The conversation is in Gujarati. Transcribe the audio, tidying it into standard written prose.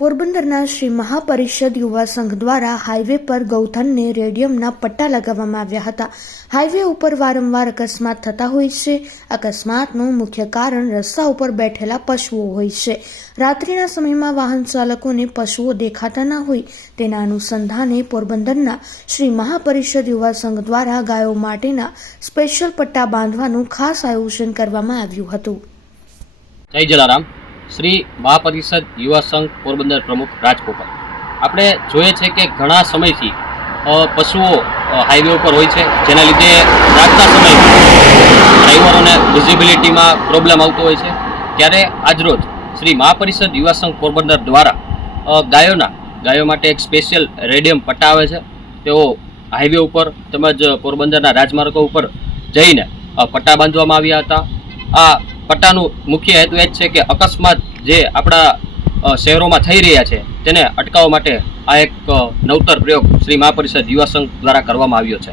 પોરબંદરના શ્રી મહાપરિષદ યુવા સંઘ દ્વારા હાઈવે પર ગૌધનને રેડિયમના પટ્ટા લગાવવામાં આવ્યા હતા। હાઈવે ઉપર વારંવાર અકસ્માત થતા હોય છે। અકસ્માતનું મુખ્ય કારણ રસ્તા ઉપર બેઠેલા પશુઓ હોય છે। રાત્રિના સમયમાં વાહન ચાલકોને પશુઓ દેખાતા ન હોય તેના અનુસંધાને પોરબંદરના શ્રી મહાપરિષદ યુવા સંઘ દ્વારા ગાયો માટેના સ્પેશિયલ પટ્ટા બાંધવાનું ખાસ આયોજન કરવામાં આવ્યું હતું। જય જલારામ। श्री महापरिषद युवा संघ पोरबंदर प्रमुख राजगोपाल। આપણે જોઈએ છે કે ઘણા સમયથી પશુઓ હાઈવે ઉપર હોય છે, જેના લીધે રાતના સમયમાં ડ્રાઈવરોને વિઝિબિલિટીમાં પ્રોબ્લેમ આવતો હોય છે। ત્યારે આજરોજ શ્રી મહાપરિષદ યુવા સંઘ પોરબંદર દ્વારા ગાયો માટે એક સ્પેશિયલ રેડિયમ પટ્ટા આવે છે। તેઓ હાઈવે ઉપર તેમજ પોરબંદરના રાજમાર્ગો ઉપર જઈને પટ્ટા બાંધવામાં આવ્યા હતા। આ પટ્ટાનું મુખ્ય હેતુ એ જ છે કે અકસ્માત જે આપણા શહેરોમાં થઈ રહ્યા છે તેને અટકાવવા માટે આ એક નવતર પ્રયોગ શ્રી મહાપરિષદ યુવા સંઘ દ્વારા કરવામાં આવ્યો છે।